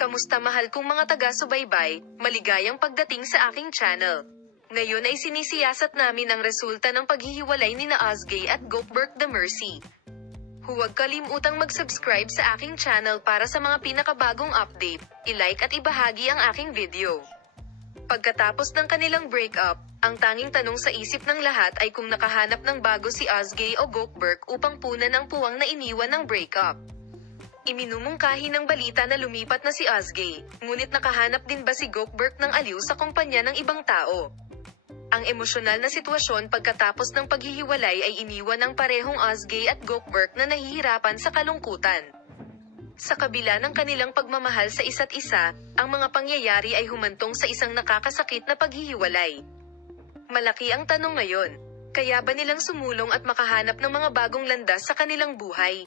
Kamusta mahal kong mga taga-subaybay, maligayang pagdating sa aking channel. Ngayon ay sinisiyasat namin ang resulta ng paghihiwalay ni Ozgay at Goldberg The Mercy. Huwag kalimutang mag-subscribe sa aking channel para sa mga pinakabagong update, i-like at ibahagi ang aking video. Pagkatapos ng kanilang breakup, ang tanging tanong sa isip ng lahat ay kung nakahanap ng bago si Ozgay o Goldberg upang punan ang puwang na iniwan ng breakup. Iminumungkahi ng balita na lumipat na si Ozgay, ngunit nakahanap din ba si Goldberg ng aliw sa kumpanya ng ibang tao? Ang emosyonal na sitwasyon pagkatapos ng paghihiwalay ay iniwan ng parehong Ozgay at Goldberg na nahihirapan sa kalungkutan. Sa kabila ng kanilang pagmamahal sa isa't isa, ang mga pangyayari ay humantong sa isang nakakasakit na paghihiwalay. Malaki ang tanong ngayon, kaya ba nilang sumulong at makahanap ng mga bagong landas sa kanilang buhay?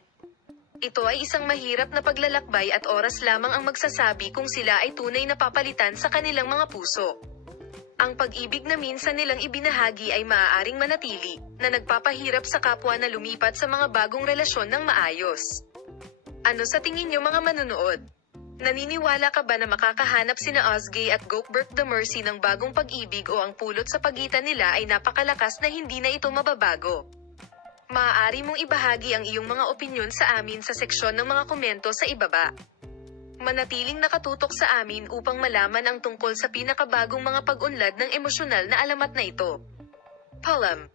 Ito ay isang mahirap na paglalakbay at oras lamang ang magsasabi kung sila ay tunay na papalitan sa kanilang mga puso. Ang pag-ibig na minsan nilang ibinahagi ay maaaring manatili, na nagpapahirap sa kapwa na lumipat sa mga bagong relasyon ng maayos. Ano sa tingin niyo mga manunood? Naniniwala ka ba na makakahanap sina Ozgay at Goldberg The Mercy ng bagong pag-ibig o ang pulot sa pagitan nila ay napakalakas na hindi na ito mababago? Maaari mong ibahagi ang iyong mga opinyon sa amin sa seksyon ng mga komento sa ibaba. Manatiling nakatutok sa amin upang malaman ang tungkol sa pinakabagong mga pag-unlad ng emosyonal na alamat na ito. Paalam!